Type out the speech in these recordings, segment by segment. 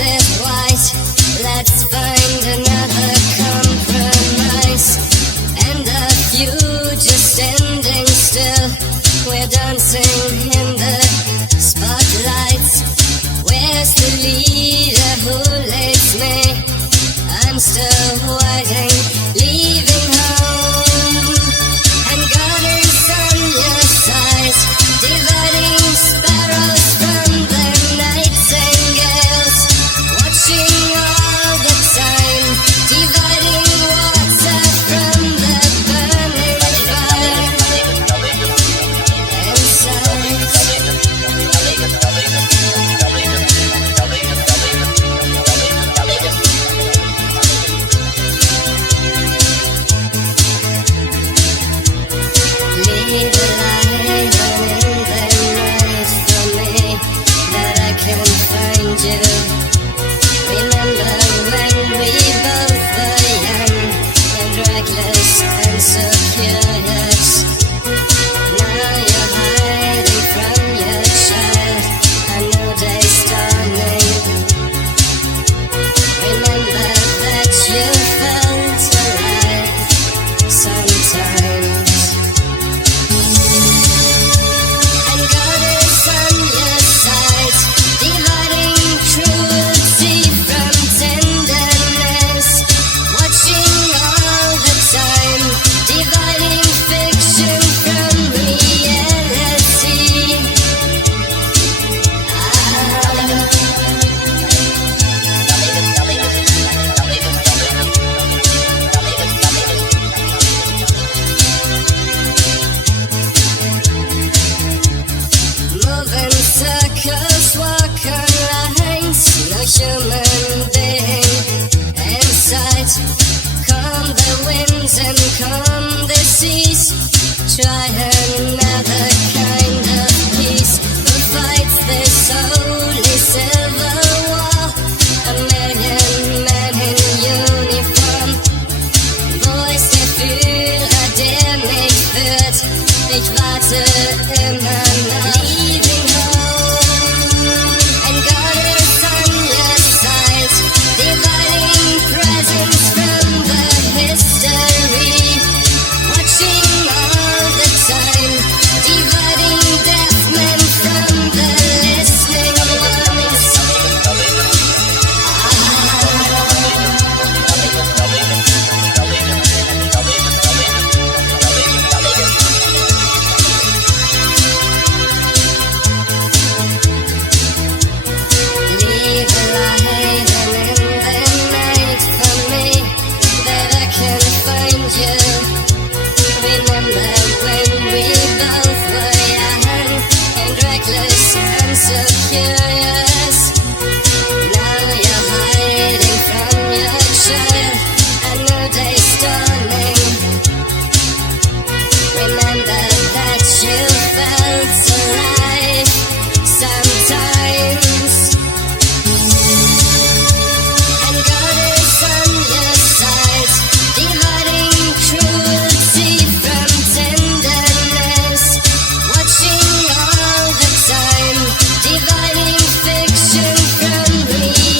it white. Let's find another compromise. And a few just standing still. We're dancing in the spotlights. Where's the leader who leads me? I'm still waiting, leaving home. And God is on your side, dividing sparrows from the nightingales. Watching all the time, dividing water from the burning fire. Leave a light on in the night for me, that I can find you. Remember when we both were young and reckless and so curious. Now you're hiding from your child, a new day's dawning. Remember that you felt alive sometimes. And God is on your side, dividing cruelty from tenderness. Watching all the time, dividing fiction from reality. Moving circles, walk on lines, no human being in sight. Calm the winds and calm the seas. Try another kind of peace. Who fights this holy civil war? A million men in uniform. Wo ist der Führer, der mich führt? Ich warte immer noch. Leaving home, and God is on your side, dividing presence from the history. Watching all the time, dividing deaf men from the listening ones. Leave a light on in the night for me, that I can find you. Remember when we both were young and reckless and so curious. Now you're hiding from your child, a new day's dawning. Remember that you felt alive sometimes. And God is on your side, dividing cruelty from tenderness. Watching all the time, dividing fiction from reality.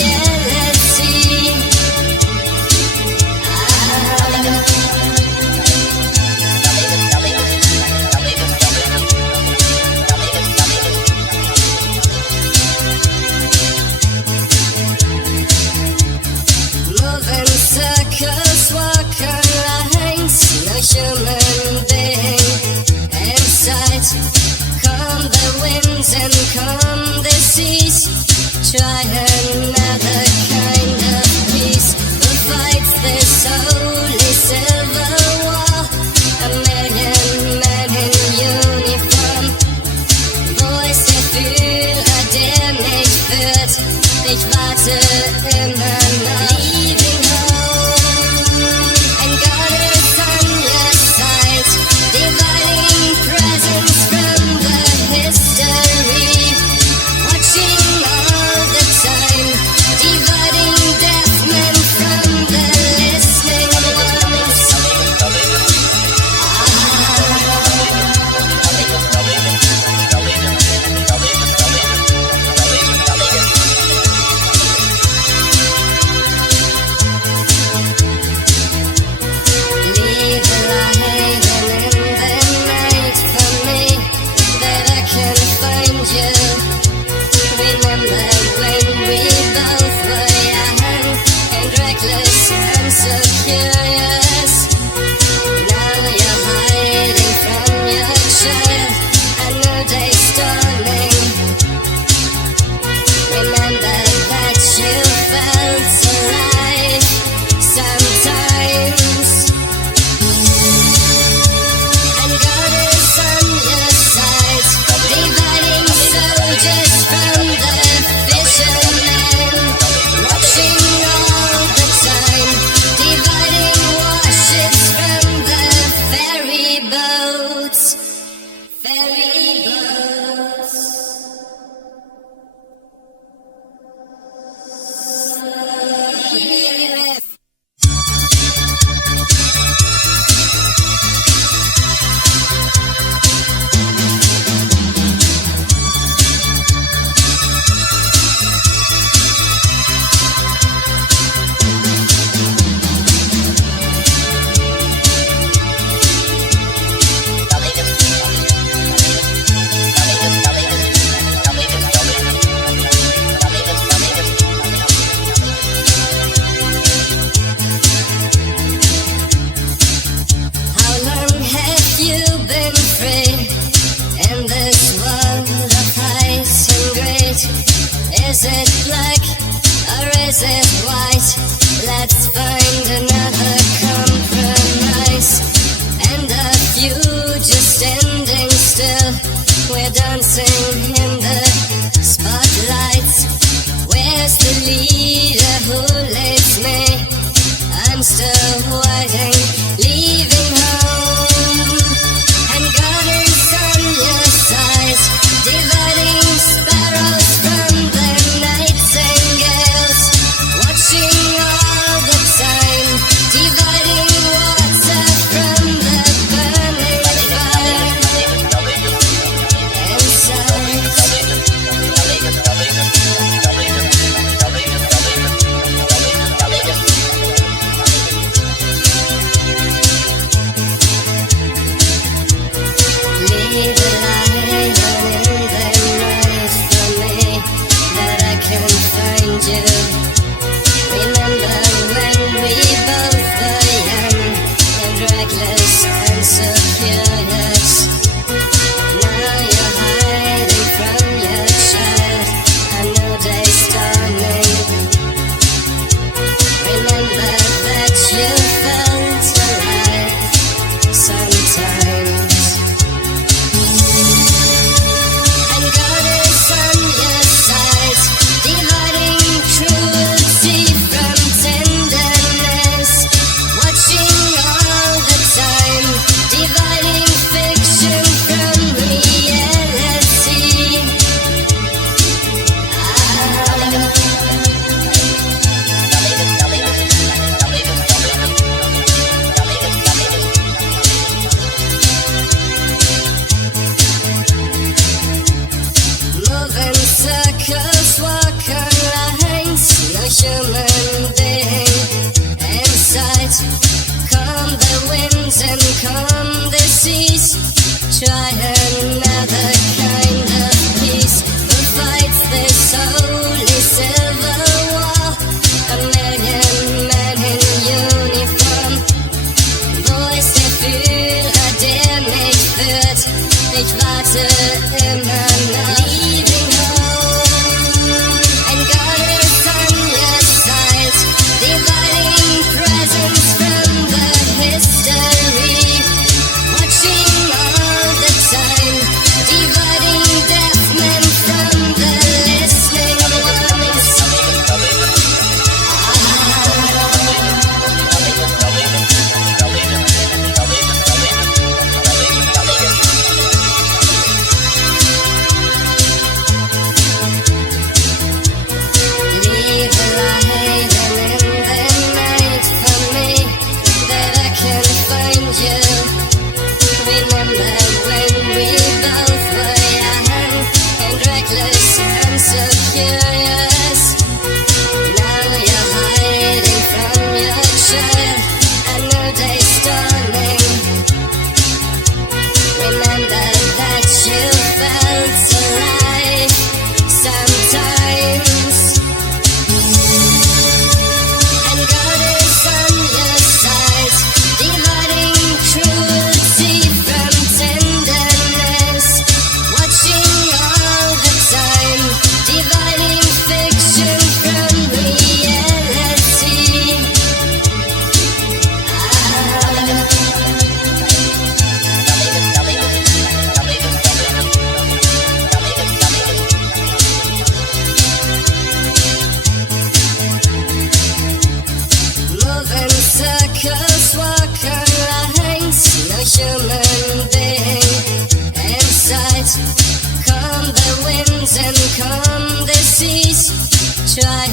Moving circles, walk on lines, no human being in sight. Calm the winds and calm the seas. Try another kind of peace. Who fights this holy civil war? A million men in uniform. Wo ist der Führer, der mich führt? Ich warte immer noch. Leaving home, and God is on your side, dividing presence from the history. Watching all the time. is it white? Let's find another compromise. And a few just standing still. We're dancing in the spotlights. Where's the leader who leads me? I'm still waiting, leaving home. And God is on your side, dividing sparrows from the nightingales. Watching all the time, dividing water from the burning fire. And sighs. Leave a light on in the night for me, that I can find you. Remember when we both were young and reckless and so curious. Now you're hiding from your child. I know day's dawning. Remember that you felt alive sometimes. And God is on your side, dividing cruelty from tenderness. Watching all the time, dividing fiction from reality. Moving circles, walk on lines, no human being in sight. Calm the winds and calm the seas. Try another kind of peace. Who fights this holy silver wall? A million men in uniform. Wo ist der Führer, der mich führt? Ich warte immer noch. Leaving home, and God is on your side, dividing presence from the history. Watching all the time, dividing deaf men from the listening ones. Leave a light on in the night for me, that I can find you. Remember when we both were young and reckless and so curious. Now you're hiding from your child. I know day's dawning. Remember that you felt alive sometimes. And God is on your side, dividing cruelty from tenderness. Watching all the time, dividing fiction from reality. Moving circles, walk on lines, no human being in sight. Calm the winds and calm the seas. Try